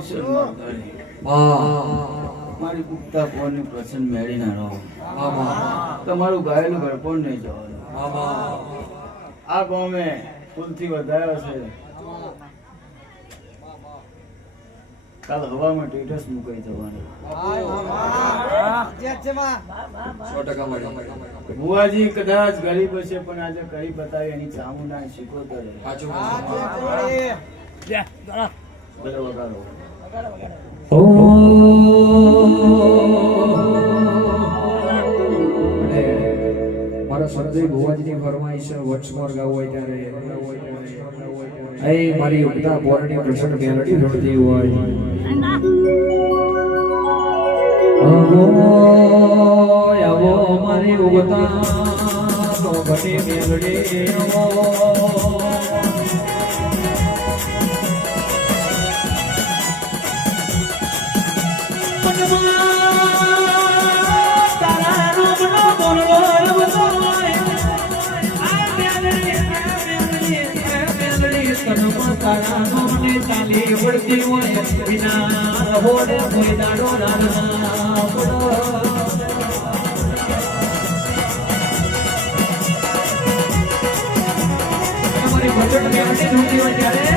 ઈશ્વર મારી પુખ્તા પોરની પ્રસન્ન મેળી ના રહો. તમારું ગાયેલું ગળપણ નહીં જવાનું. આ ગામે ફૂલથી વધારે છે. કાલ હવામાં ટેટસ મુકાઈ જવાનું. બુવાજી કદાચ ગરીબ હશે પણ આજે કરી બતાવી એની ચામું ના શીખો કરે. બધો વગાડો. મારા સંજય ભુવાજીની ફરમાઈશ વંશ મોર ગાવું હોય ત્યારે એ મારી ઉગતા બોરડી પ્રસન્ન મેલડી રડતી હોય. આવો મારી ઉગતા બોરડી મેલડી વળતી હોય વિના હોડે કોઈ દાડો તમારી બજેટ મેળવી ઢૂંઢી હોય ત્યારે